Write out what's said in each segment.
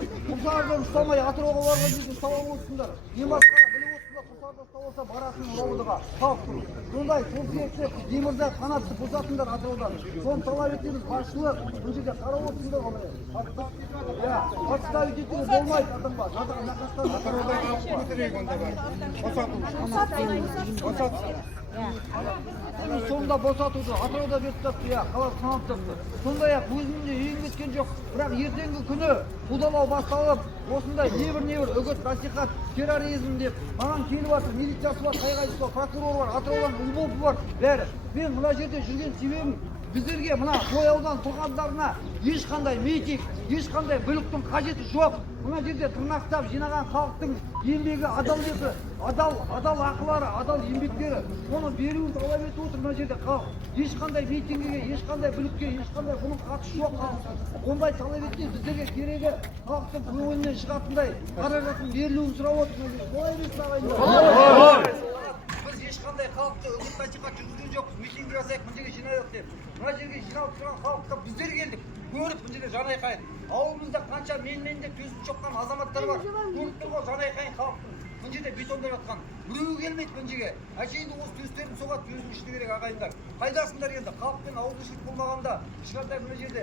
Құлсардан ұстамай атырауға барған жерде ұстап отырсыңдар. Не масқара біліп отырсыңдар, құлсарда ұстап olsa барасың Ровдыға, халықтың. Сондай сол себепті Демирзай қанатты босатыңдар атыраудан. Соны талап етеміз басшылық. Бұл жерде қарап отырсыңдар қалай. Подставить етуге болмайды адамға. Жатыр нақастан атыраудан көтерейік онда бар. Сонда босатуды атырауда беріп тапты, қалап санап тапты. Сондай-ақ өзінде ең кеткен жоқ. Бірақ ертеңгі күні қудалау басталып, осындай небір үгіт, насихат, терроризм деп маған келіп жатыр, милициясы бар, қайғайшысы бар, прокурор бар, атыраудан ұлболпы бар, бәрі. Мен мына жерде жүрген себебім біздерге мына бояудан тұрғандарына ешқандай митинг, ешқандай бүліктің қажеті жоқ. Мына жерде тырнақтап жинаған халықтың еңбегі, адалдығы, адал ақылары, адал еңбектері, оны беруін талап етіп отыр мына жерде халық. Ешқандай митингіге, ешқандай бүлікке, ешқандай бұның қатысы жоқ халық. Ондай талап етсе біздерге керегі халықтың көңілінен шығатындай қаражаттың берілуін сұрап отыр. Солай емес ағайындар. Біз ешқандай халықты үгіт насихат жүргізген жоқпыз, митинг жасайық, мына жерге жиналайық деп. Мына жерге жиналып тұрған халыққа біздер келдік. Көріп мына жерде жанайқайын. Ауылымызда қанша мен деп төсін шоққан азаматтар бар. Көріп тұр ғой жанайқайын халықтың. Мына жерде бетондар жатқан. Біреуі келмейді мына жерге. Әшейінде осы төстерін соғады, өзінің ішіне керек ағайындар. Қайдасыңдар енді? Халықпен ауызбіршілік болмағанда, кішкентай мына жерде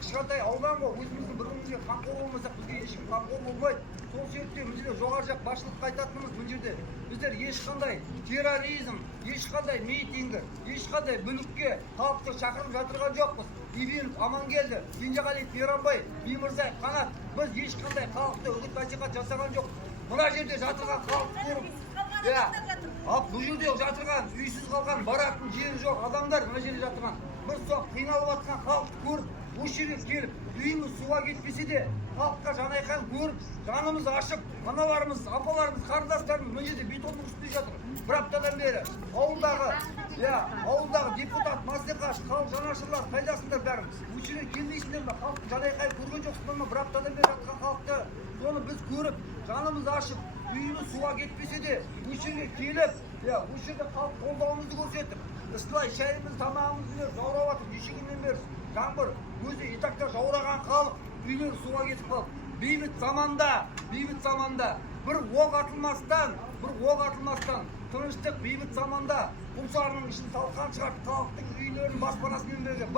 кішкентай аудан ғой, өзіміздің бір-бірімізге қамқор болмасақ, бізге ешкім қамқор болмайды. Сол себепті мына жерде жоғары жақ басшылыққа айтатынымыз мына жерде біздер ешқандай терроризм, ешқандай митинг, ешқандай бүлікке халықты шақырып жатырған жоқпыз. Ибинов Амангелді, Кенжеғалиев Мейрамбай, Демирзай Қанат, біз ешқандай халықты үгіт насихат жасаған жоқ. Мына жерде жатырған халықты көріп, бұл жерде жатырған, үйсіз қалған, баратын жері жоқ адамдар мына жерде жатырған. Біз сол қиналып жатқан халықты көріп, осы жерге келіп, үйіміз суға кетпесе де, халыққа жанайқан көріп, жанымыз ашып, аналарымыз, апаларымыз, қарындастарымыз мына жерде бетонның үстінде жатыр. Бір аптадан бері ауылдағы депутат, мәслихат, халық жанашырлар қайдасыңдар бәрін? Осы жерге келмейсіңдер ме? Халықтың жанайқайын көрген жоқсыңдар ма? Бір аптадан бері жатқан халықты, соны біз көріп, жанымыз ашып, үйіміз суға кетпесе де, осы жерге келіп, осы жерде халық қолдауымызды көрсетіп, ысылай шайымыз, тамағымыз беріп, жаурап жатыр, неше күннен бері жаңбыр, өзі етақта жаураған халық, үйлері суға кетіп қалды. Бейбіт заманда, бір оқ атылмастан, тыныштық бейбіт заманда, Құлсарының ішін талқан шығарып, халықтың үйлерін баспанасымен берген,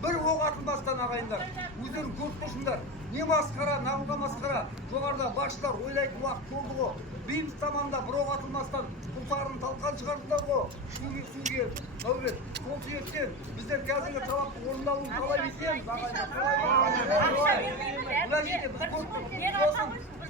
бір оқ атылмастан ағайындар, өздерін көріп тұрсыңдар. Не масқара, нағылға масқара, жоғарыда басшылар ойлайтын уақыт болды ғой. Бейбіт заманда бір оқ атылмастан Құлсарының талқан шығардыңдар ғой. Су келіп, нәубет. Сол себептен біздер қазіргі талаптың орындалуын талап етеміз ағайындар.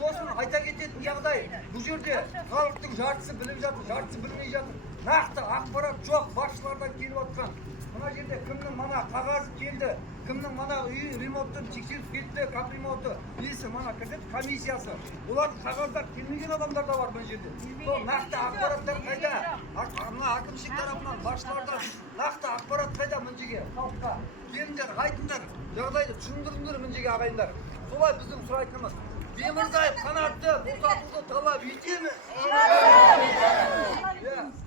Сосын айта кететін жағдай, бұл жерде халықтың жартысы біліп жатыр, жартысы білмей жатыр. Нақты ақпарат жоқ, басшылардан келіп жатқан. Мына жерде кімнің мана қағазы келді, кімнің мана үй ремонтын тексеріп кетті, капремонты, несі мана комиссиясы. Олардың қағаздар келмеген адамдар да бар мына жерде. Сол нақты ақпараттар қайда? Мына әкімшілік тарапынан басшылардан нақты ақпарат қайда мына жерге халыққа? Келіңдер, айтыңдар, жағдайды түсіндіріңдер мына жерге ағайындар. Солай біздің сұрайтынымыз. Демирзай Қанатты босатуды талап етеміз.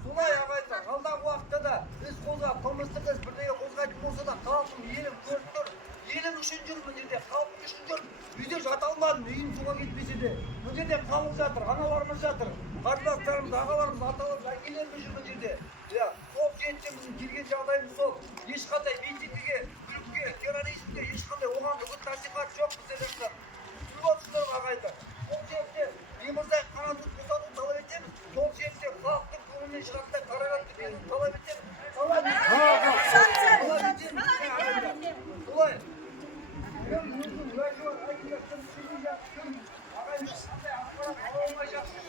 Солай ағайындар, алдағы уақытта да іс қозғап, қылмыстық іс бірдеңе қозғайтын болса да халықтың елін көріп тұр. Елім үшін жүр мына жерде, халықтың үшін жүр. Үйде жата алмадым, үйім суға кетпесе де. Мына жерде халық жатыр, аналарымыз жатыр. Қарындастарымыз, ағаларымыз, аталарымыз, әкелеріміз жүр мына жерде. Сол себептен біздің келген жағдайымыз сол. Ешқандай митингіге, бүлікке, терроризмге, ешқандай оған үгіт насихат жоқ біздерде. Отсыздар ағайындар. Сол себептен Демирзай Қанатты босатуды талап етеміз. Сол себептен халықтың көңілінен шығатындай қаражатты беруін талап етеміз. Солай. Кім өзінің уәжі бар, айтыңдар, кім сүймей жатыр, кім ағайындар, қандай ақпарат ала алмай жатыр.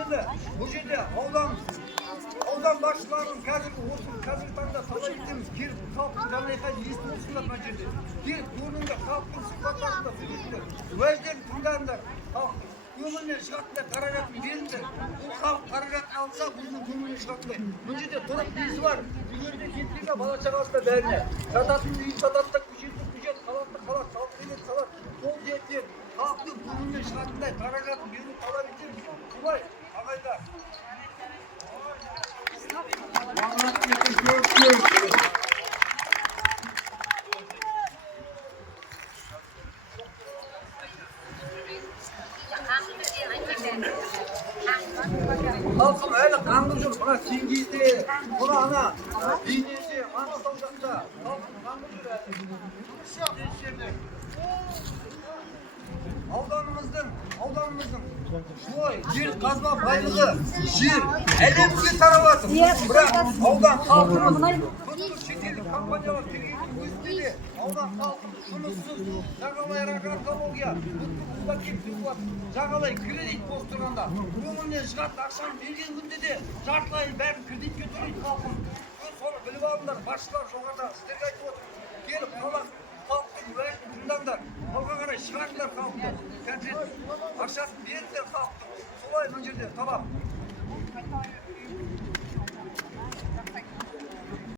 Енді бұл жерде аудан басшыларының қазіргі таңда талап етеміз, келіп халықтың жанайқайын естіп отырсыңдар мына жерде. Келіп көріңдер, халықтың сұхбаттасында сөйлесіңдер, уәждерін тыңдаңдар, халықтың көңілінен шығатындай қаражатын беріңдер. Бұл халық қаражатын алса, өзінің көңілінен шығатындай. Мына жерде тұрып несі бар, үйлеріне кетпейді, бала шағасында бәріне. Жататын үй сатады да, көшет, қалатты қалат, салт салат. Сол себептен халықтың көңілінен шығатындай қаражатын беруін талап етеміз. Солай, ағайындар. ана Кеңгейде, мына ана Бейнеде, Маңғыстау жақта. Ауданымыздың шулай жер қазба байлығы жер әлемге таралады. Бірақ аудан халқының шетелдік компаниялар тергеудің өзінде де аудан халқы жұмыссыз, жағалай агроэкология, жағалай кредит болып тұрғанда көңілінен шығады, ақшаны берген күнде де жартылай бәрін кредитке төлейді халқым. Соны біліп алыңдар, басшылар жоғарыда сіздерге айтып отыр. Келіп халықтың уәжін тыңдаңдар, алға қарай шығарыңдар халықты. Конкрет ақшасын беріңдер халықтың. Солай мына жерде талап.